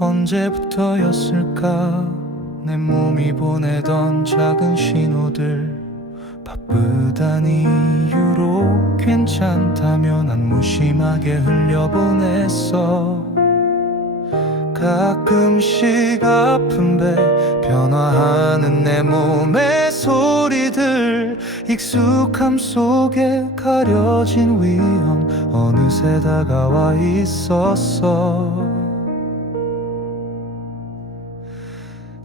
언제부터였을까 내 몸이 보내던 작은 신호들, 바쁘단 이유로 괜찮다며 난 무심하게 흘려보냈어. 가끔씩 아픈 배 변화하는 내 몸의 소리들, 익숙함 속에 가려진 위험 어느새 다가와 있었어.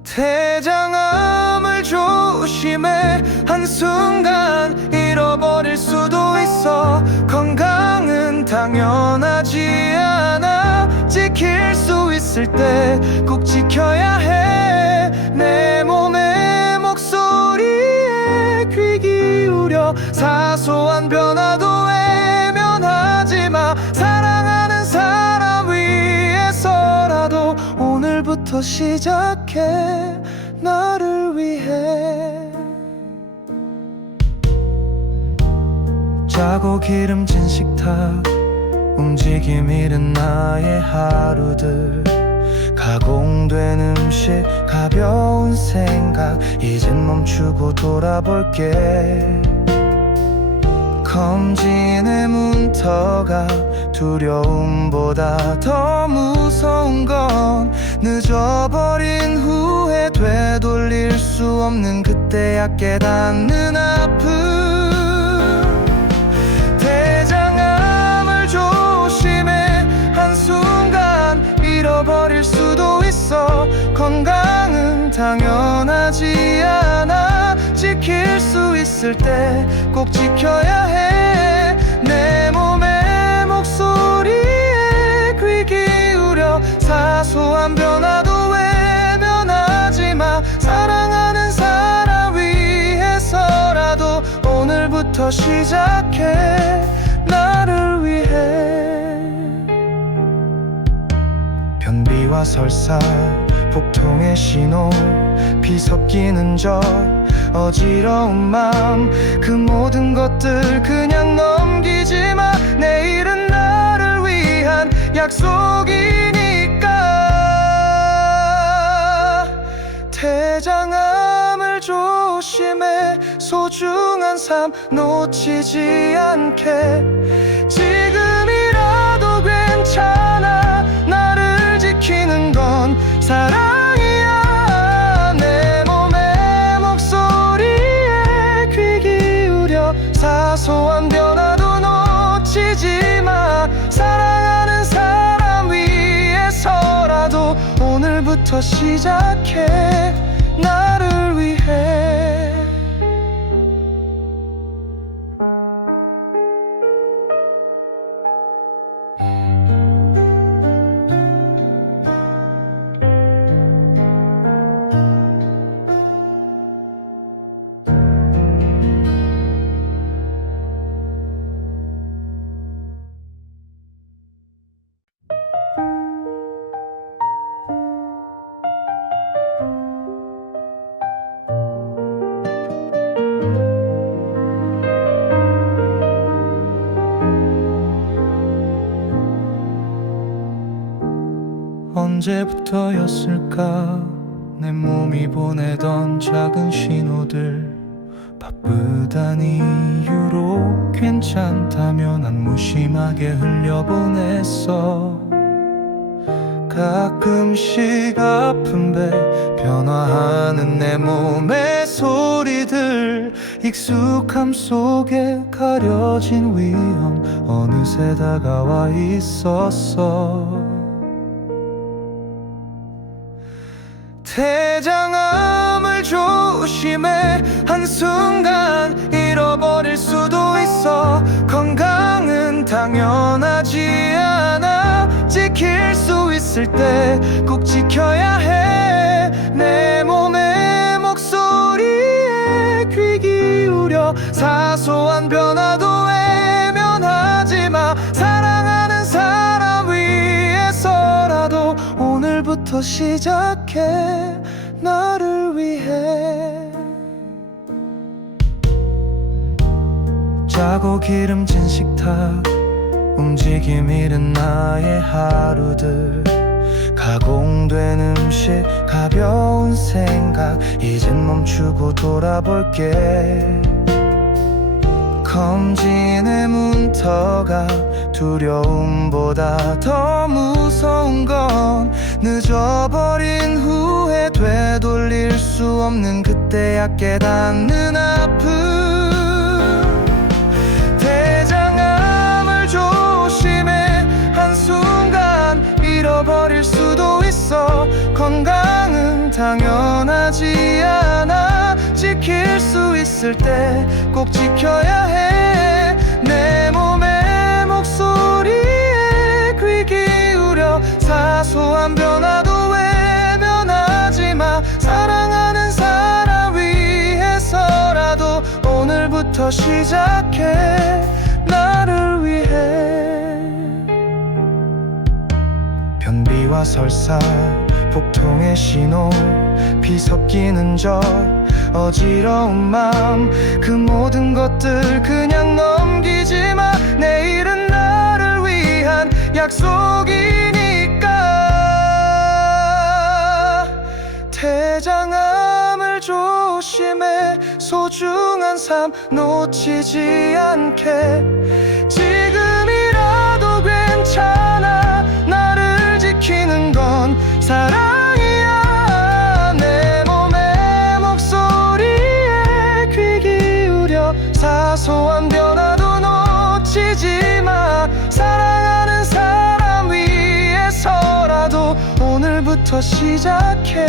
대장암을 조심해, 한순간 잃어버릴 수도 있어. 건강은 당연하지 않아. 지킬 수 있을 때 꼭 지켜야 해. 내 몸의 목소리에 귀 기울여. 사소한 변화도 외면하지 마. 사랑하는 사람 위해서라도 오늘부터 시작해. 나를 위해. 짜고 기름진 식탁, 움직임 잃은 나의 하루들, 가공된 음식, 가벼운 생각, 이젠 멈추고 돌아볼게. 검진의 문터가 두려움보다 더 무서운 건 늦어버린 후에 되돌릴 수 없는 그때야 깨닫는 아픔. 대장암을 조심해, 한순간 잃어버릴 수도 있어. 건강은 당연하지 않아. 지킬 수 있을 때 꼭 지켜야 해. 내 몸의 목소리에 귀 기울여. 사소한 변화도 외면하지 마. 사랑하는 사람 위해서라도 오늘부터 시작해. 나를 위해. 변비와 설사, 복통의 신호, 피 섞이는 적, 어지러운 마음, 그 모든 것들 그냥 넘기지 마. 내일은 나를 위한 약속이니까. 대장암을 조심해, 소중한 삶 놓치지 않게. 지금이라도 괜찮아. 나를 지키는 건 사랑이야. 내 몸의 목소리에 귀 기울여. 사소한 변화도 놓치지 마. 사랑하는 사람 위해서라도 오늘부터 시작해. 나를 위해. 언제부터였을까 내 몸이 보내던 작은 신호들, 바쁘단 이유로 괜찮다며 난 무심하게 흘려보냈어. 가끔씩 아픈 배 변화하는 내 몸의 소리들, 익숙함 속에 가려진 위험 어느새 다가와 있었어. 대장암을 조심해, 한순간 잃어버릴 수도 있어. 건강은 당연하지 않아. 지킬 수 있을 때 꼭 지켜야 해. 내 몸의 목소리에 귀 기울여. 사소한 변화도 외면하지 마. 사랑하는 사람 위해서라도 오늘부터 시작해. 나를 위해. 짜고 기름진 식탁, 움직임 잃은 나의 하루들, 가공된 음식 가벼운 생각 이젠 멈추고 돌아볼게 검진의 문터가 두려움보다 더 무서운 건 늦어버린 후에 되돌릴 수 없는 그때야 깨닫는 아픔 대장암을 조심해 한순간 잃어버릴 수도 있어 건강은 당연하지 않아 지킬 수 있을 때 꼭 지켜야 해 내 몸의 목소리에 귀 기울여 사소한 변화도 외면하지 마 사랑하는 사람 위해서라도 오늘부터 시작해 나를 위해 변비와 설사 복통의 신호 피 섞이는 적 어지러운 마음 그 모든 것들 그냥 넘기지 마 내일은 나를 위한 약속이니까 대장암을 조심해 소중한 삶 놓치지 않게 지금이라도 괜찮아 나를 지키는 건 사랑이야 내 몸의 목소리에 귀 기울여 사소한 변화도 놓치지 마 사랑하는 사람 위해서라도 오늘부터 시작해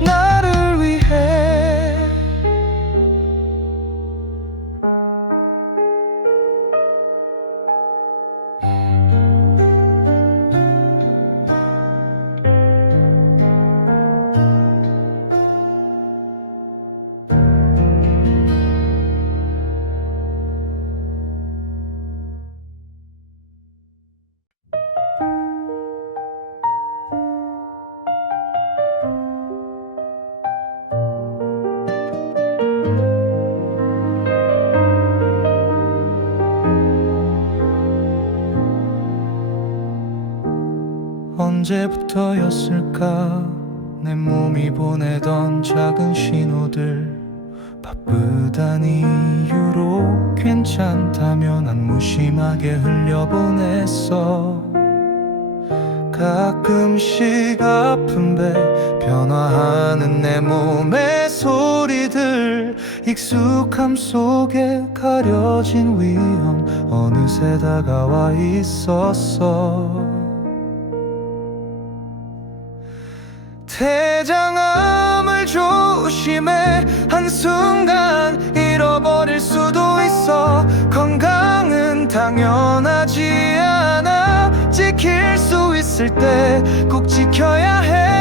나를 위해 언제부터였을까 내 몸이 보내던 작은 신호들 바쁘단 이유로 괜찮다며 난 무심하게 흘려보냈어 가끔씩 아픈 배 변화하는 내 몸의 소리들 익숙함 속에 가려진 위험 어느새 다가와 있었어 대장암을 조심해 한순간 잃어버릴 수도 있어 건강은 당연하지 않아 지킬 수 있을 때 꼭 지켜야 해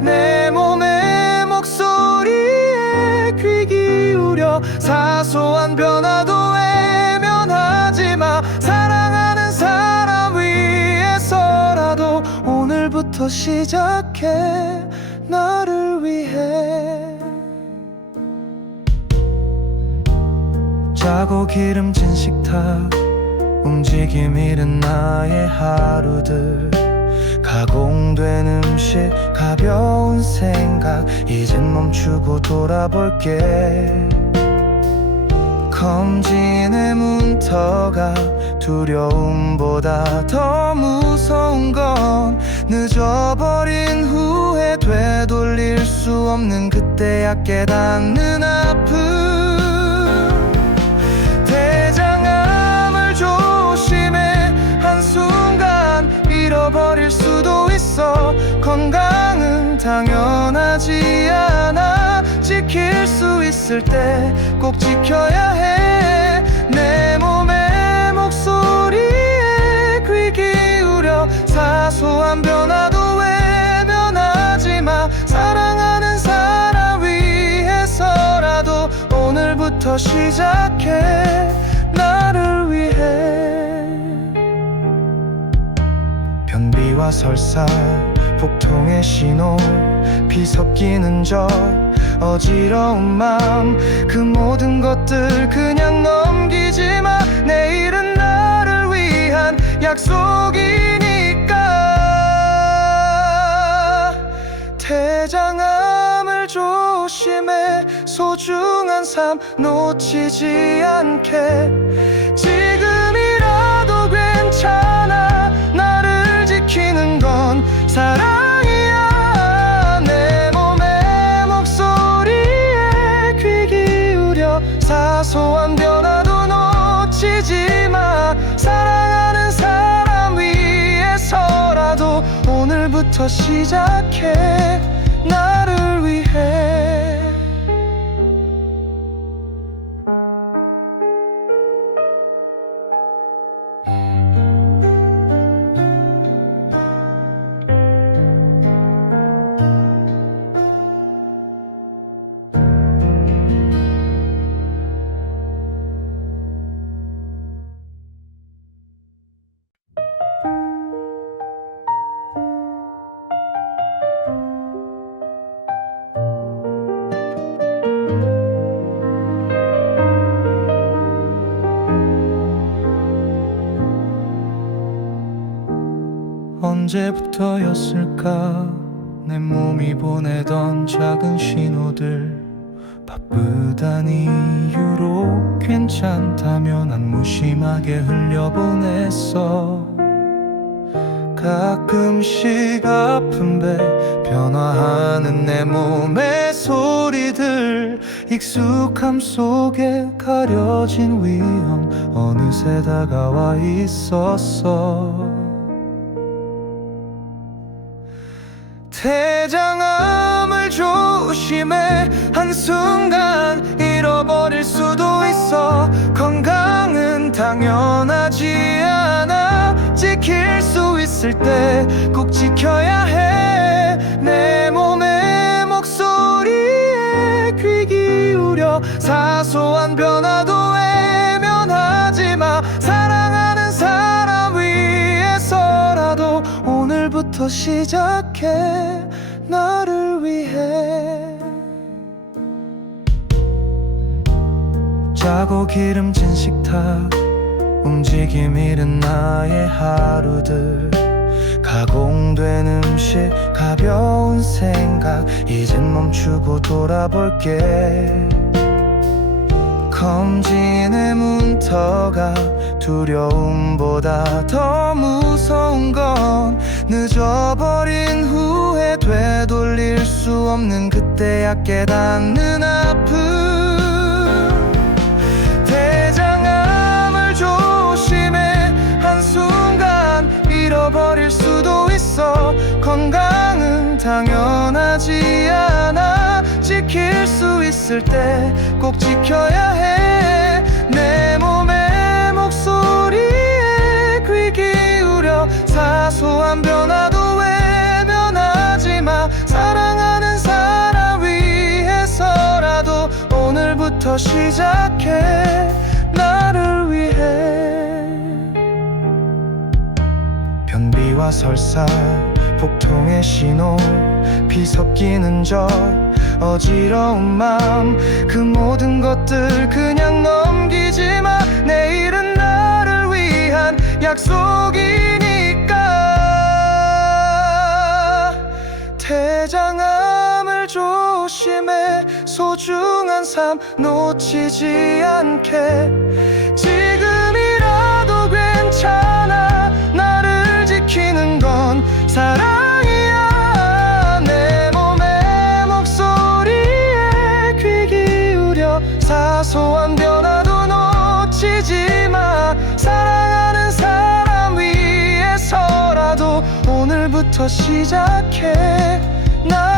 내 몸의 목소리에 귀 기울여 사소한 변화도 외면하지 마 사랑하는 사람 위해서라도 오늘부터 시작해 나를 위해 짜고 기름진 식탁 움직임 잃은 나의 하루들 가공된 음식 가벼운 생각 이젠 멈추고 돌아볼게 검진의 문터가 두려움보다 더 무서운 건 늦어버린 후에 되돌릴 수 없는 그때야 깨닫는 아픔 대장암을 조심해 한순간 잃어버릴 수도 있어 건강은 당연하지 않아 지킬 수 있을 때 꼭 지켜야 해 내 몸의 목소리에 귀 기울여 사소한 변화도 외면하지 마 사랑하는 사람 위해서라도 오늘부터 시작해 나를 위해 변비와 설사 복통의 신호 피 섞이는 적 어지러운 마음 그 모든 것들 그냥 넘기지 마 내일은 나를 위한 약속이니까 삶 놓치지 않게. 지금이라도 괜찮아. 나를 지키는 건 사랑이야. 내 몸의 목소리에 귀 기울여. 사소한 변화도 놓치지 마. 사랑하는 사람 위해서라도 오늘부터 시작해. 나를 위해. 언제부터였을까 내 몸이 보내던 작은 신호들. 바쁘단 이유로 괜찮다며 난 무심하게 흘려보냈어. 가끔씩 아픈 배 변화하는 내 몸의 소리들. 익숙함 속에 가려진 위험 어느새 다가와 있었어. 대장암을 조심해. 한순간 잃어버릴 수도 있어. 건강은 당연하지 않아. 지킬 수 있을 때 꼭 지켜야 해. 내 몸의 목소리에 귀 기울여. 사소한 변화도 외면하지 마. 사랑하는 사람 위해서라도 오늘부터 시작해. 나를 위해. 짜고 기름진 식탁 움직임 잃은 나의 하루들. 가공된 음식 가벼운 생각 이젠 멈추고 돌아볼게. 검진의 문터가 두려움보다 더 무서운 건 늦어버린 후에 되돌릴 수 없는 그때야 깨닫는 아픔. 대장암을 조심해. 한순간 잃어버릴 수도 있어. 건강은 당연하지 않아. 지킬 수 있을 때 꼭 지켜야 해. 내 몸의 목소리에 귀 기울여. 사소한 변화도 외면하지 마. 사랑하는 사람 위해서라도 오늘부터 시작해. 나를 위해. 변비와 설사 복통의 신호. 피 섞이는 적 어지러운 마음. 그 모든 것들 그냥 넘기지 마. 내일은 나를 위한 약속이니까. 대장암을 조심해. 소중한 삶 놓치지 않게. 지금이라도 괜찮아. 나를 지키는 건 사랑이야. 내 몸의 목소리에 귀 기울여. 사소한 변화도 놓치지 마. 사랑하는 사람 위해서라도 오늘부터 시작해. 나